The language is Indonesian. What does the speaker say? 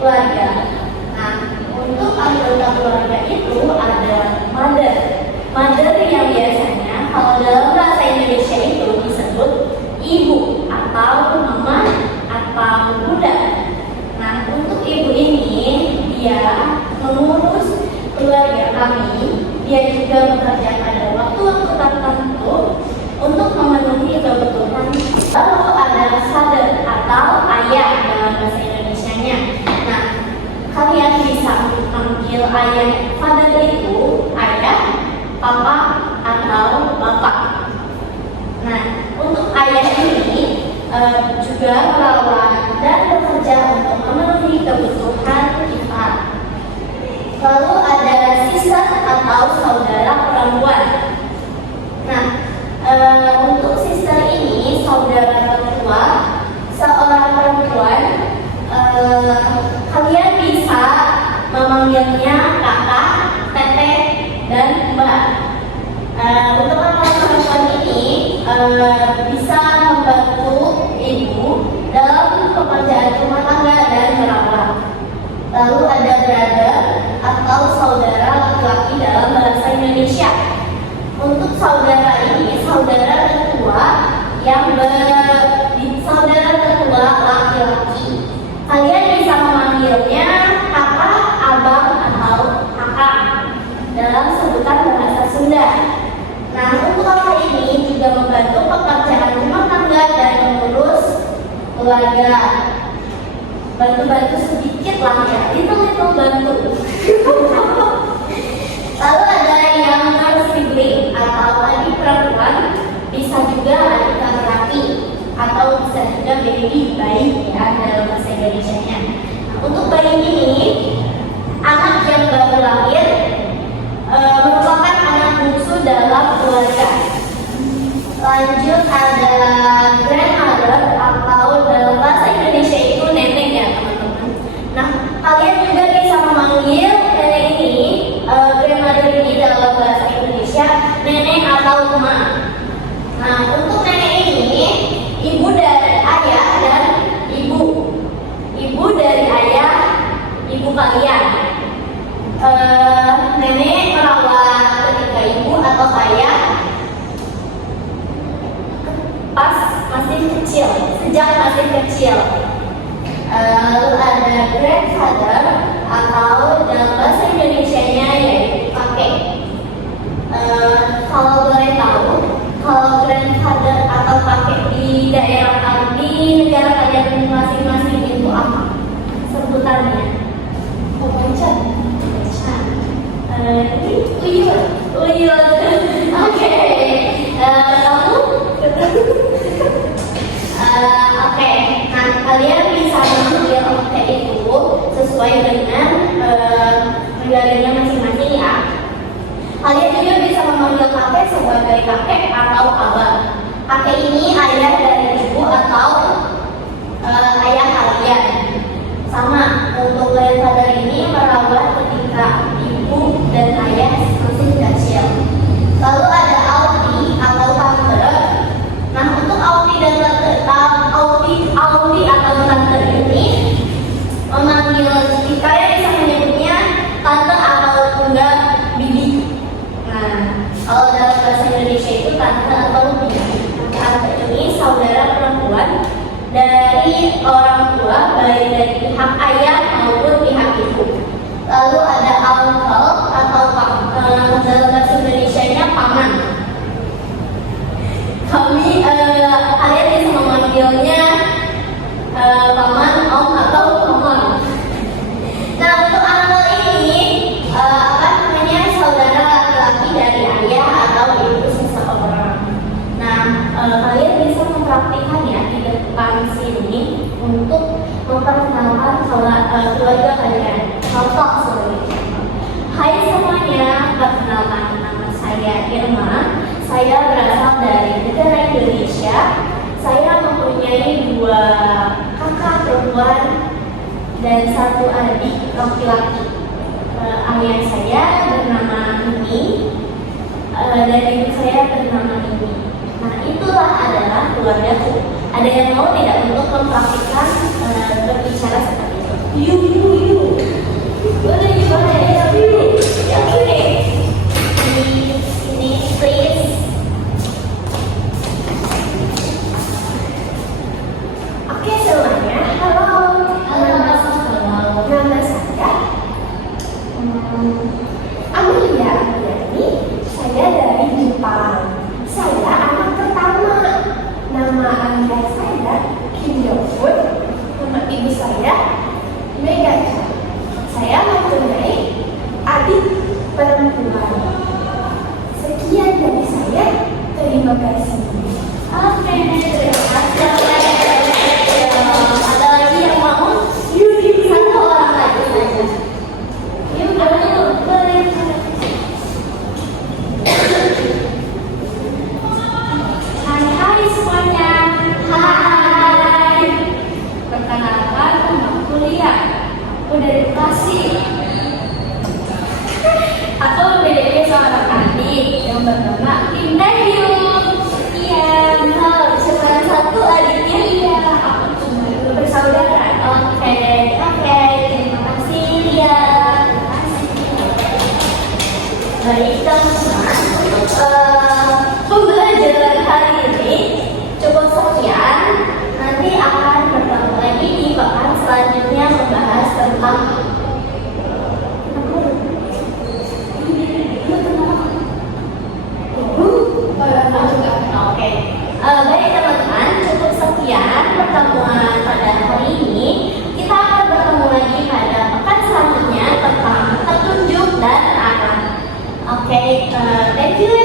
keluarga. Nah, untuk anggota keluarga itu ada mother. Mother yang biasanya kalau dalam bahasa Indonesia itu disebut ibu atau mama atau bunda. Nah, untuk ibu ini dia mengurus keluarga kami. Dia juga bekerja pada waktu-waktu tertentu untuk memenuhi kebutuhan. Lalu ada father atau ayah dalam bahasa Indonesianya. Nah, kalian bisa memanggil ayah father itu ayah, papa, atau bapak. Nah, untuk ayah ini juga merawat dan bekerja untuk memenuhi kebutuhan kita. Lalu ada sister atau saudara perempuan. Nah, untuk sister ini saudara tertua seorang perempuan. Kalian bisa memanggilnya kakak, teteh, dan mbak. Untuk kakak perempuan ini bisa membantu ibu dalam pekerjaan rumah tangga dan merawat. Lalu ada brother atau saudara laki-laki dalam bahasa Indonesia. Untuk saudara ini saudara tertua yang saudara tertua laki-laki. Kalian bisa memanggilnya kakak, abang, atau kakak dalam sebutan bahasa Sunda. Nah, untuk kakak ini juga membantu pekerjaan rumah tangga dan mengurus keluarga. Bantu-bantu sedikit lah ya, itu bantu. Lalu ada younger sibling atau adik perempuan, bisa juga adik laki-laki atau bisa juga bayi ya dalam bahasa Indonesianya. Nah, untuk bayi ini anak yang baru lahir merupakan anak bungsu dalam keluarga. Lanjut ada grandmother atau dalam bahasa Indonesia itu nenek ya teman-teman. Nah, kalian juga bisa memanggil nenek ini, grandmother ini dalam bahasa Indonesia nenek atau emak. Nah, untuk nenek ini ibu dari ayah dan ibu. Ibu dari ayah, ibu kalian. Nenek merawat ketika ibu atau ayah pas masih kecil, sejak masih kecil. Lalu ada grandfather atau dalam bahasa Indonesianya yaitu kakek. Kalau boleh tahu, kalau grandfather atau kakek di daerah di negara kalian masing-masing itu apa sebutannya? Oke. Uyut. Oke. Kamu? Oke. Nah, kalian bisa memanggil kakek itu sesuai dengan negaranya masing-masing ya. Kalian juga bisa memanggil kakek sebagai kakek atau abang. Kakek ini ayah dari ibu atau ayah kalian. Sama, untuk grandfather ini merawat ketika ibu dan ayah masih kecil. Lalu ada auntie atau tante. Nah, untuk auntie dan tante, auntie atau tante ini memanggil, kalian bisa menyebutnya tante atau bunda, bibi. Nah, kalau dalam bahasa Indonesia itu tante atau bibi. Tante ini saudara perempuan dari orang tua, baik dari pihak ayah maupun pihak ibu. Lalu ada uncle atau dalam bahasa Indonesianya paman. Kalian bisa memanggilnya paman, om, atau paman. Nah, untuk uncle ini saudara laki-laki dari ayah atau ibu seseorang. Nah, kalian bisa mempraktikkan ya di depan sini untuk memperkenalkan keluarga kalian. Contoh sebagai contoh. Hai semuanya, perkenalkan nama saya Irma. Saya berasal dari negara Indonesia. Saya mempunyai 2 kakak perempuan dan 1 adik laki-laki. Ayah saya bernama Mimi dan ibu saya bernama Mimi. Nah, itulah adalah keluargaku. Ada yang mau tidak untuk mempraktikkan berbicara seperti itu? terima kasih. Oke, terima kasih. Ada lagi yang mau? Satu orang lagi saja. Yuk, boleh. Hai semuanya. Hai. Perkenalkan, nama aku Lia. Aku dari Bekasi. Aku memiliki seorang adik yang bernama Indahyun. Iya. Cuma satu adiknya. Iya, aku cuma dulu bersaudara. Oke, terima kasih Lia. Baik teman-teman, pembelajaran hari ini cukup sekian. Nanti akan bertemu lagi di pekan selanjutnya membahas tentang Oke. Baik teman-teman, cukup sekian pertemuan pada hari ini. Kita akan bertemu lagi pada pekan selanjutnya tentang petunjuk dan arah. Oke, thank you